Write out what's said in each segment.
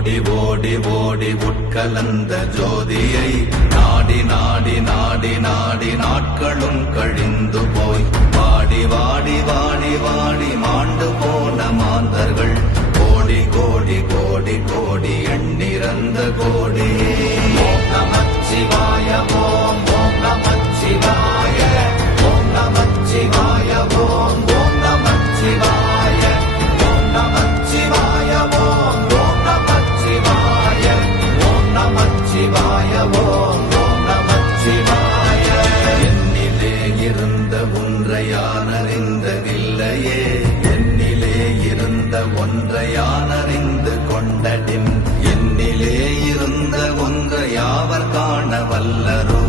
ஓடி ஓடி ஓடி உட்கலந்த ஜோதியை நாடி நாடி நாடி நாடி நாட்களும் கழிந்து போய் வாடி வாடி வாடி வாடி மாண்டு போன மாந்தர்கள் கோடி கோடி கோடி கோடி எண்ணிறந்த கோடி. ஓம் நமச்சிவாய ஓம் ஓம் நமச்சிவாய ஓம் நமச்சிவாய ஓம் ஓம் நமச்சிவாய ஓம் நமச்சிவாய ஓம் ஓம் நமச்சிவாய ஓம் நமச்சிவாய ஓம் ஓம் நமச்சிவாய. என்னிலே இருந்த ஒன்றை யான் அறிந்ததில்லையே, என்னிலே இருந்த ஒன்றை யான் அறிந்து கொண்டடின், என்னிலே இருந்த ஒன்றை யாவர் காண வல்லரோ,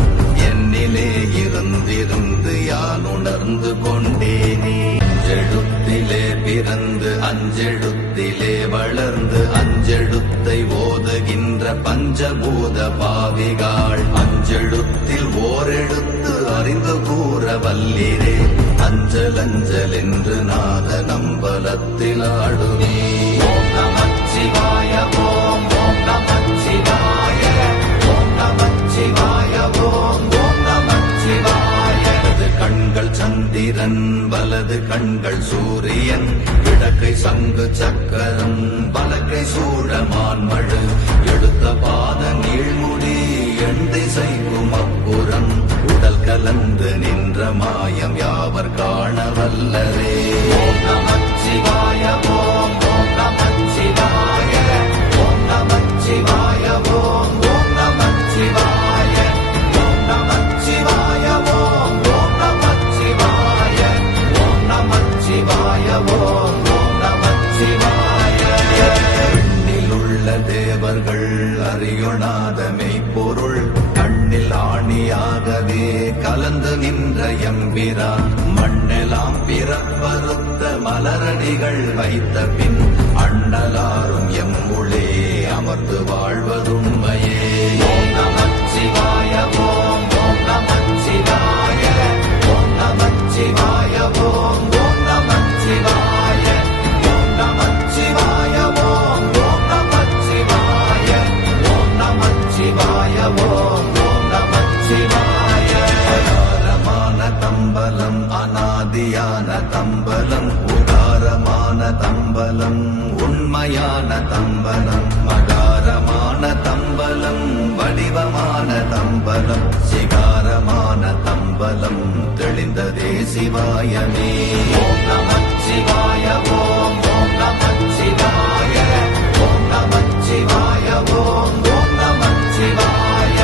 என்னிலே இருந்திருந்து யான் உணர்ந்து கொண்டேனே. அஞ்செழுத்திலே பிறந்து அஞ்செழுத்திலே வளர்ந்து அஞ்செழுத்தை ஓதுகின்ற பஞ்சபூத பாவிகாள் அஞ்செழுத்தில் ஓரெழுத்து அறிந்து கூற வல்லிரே. அஞ்சல் அஞ்சல் என்று நாத நம்பலத்தில் ஆடுமே. ஓம் நமச்சிவாய ஓம் ஓம் நமச்சிவாய ஓம் நமச்சிவாய ஓம் ஓம் நமச்சிவாய. இடது கண்கள் சந்திரன் வலது கண்கள் சூரியன், இடக்கை சங்கு சக்கரம் வலக்கை சூழமான்மழு, எடுத்த பாத நீழ்முடி எண் திசைக்கும் அப்புறம், உடல் கலந்து நின்ற மாயம் யாவர் காண வல்லரே. ஓம் நமச்சிவாய ஓம் ஓம் நமச்சிவாய ஓம் நமச்சிவாய ஓம் ஓம் நமச்சிவாய ஓம் நமச்சிவாய ஓம் ஓம் நமச்சிவாய ஓம் நமச்சிவாய ஓம் ஓம் நமச்சிவாய. எண்ணில் உள்ள தேவர்கள் அறியொணாத மெய்ப்பொருள் கண்ணில் ஆணியாகவே கலந்து நின்ற எம்பிரான், மண்ணெலாம் பிறப்பறுத்த மலரடிகள் வைத்த பின் அண்ணலாரும் எம்முளே அமர்ந்து வாழ்வதுண்மையே. ஓம் நமச்சிவாய ஓம் ஓம் நமச்சிவாய ஓம் நமச்சிவாய ஓம் ஓம் நமச்சிவாய ஓம் நமச்சிவாய ஓம் ஓம் நமச்சிவாய ஓம் நமச்சிவாய ஓம் ஓம் நமச்சிவாய. அகாரமான தம்பலம் அநாதியான தம்பலம், உகாரமான தம்பலம் உண்மையான தம்பலம், மகாரமான தம்பலம் வடிவமான தம்பலம், சிகாரமான தம்பலம் தெளிந்ததே சிவாயமே. ஓம் நமச்சிவாய ஓம் ஓம் நமச்சிவாய ஓம் நமச்சிவாய ஓம் ஓம் நமச்சிவாய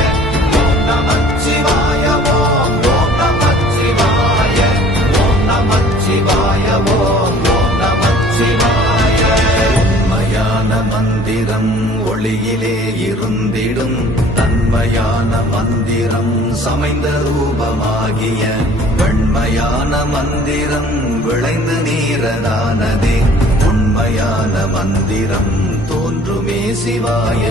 ஓம் நமச்சிவாய ஓம் ஓம் நமச்சிவாய ஓம் நமச்சிவாய ஓம் ஓம் நமச்சிவாய. உண்மையான மந்திரம் ஒளியிலே இருந்திடும், தன்மையான மந்திரம் சமைந்த ரூபமாகிய, வெண்மையான மந்திரம் விளைந்து நீரதானதே, உண்மையான மந்திரம் தோன்றுமே சிவாய.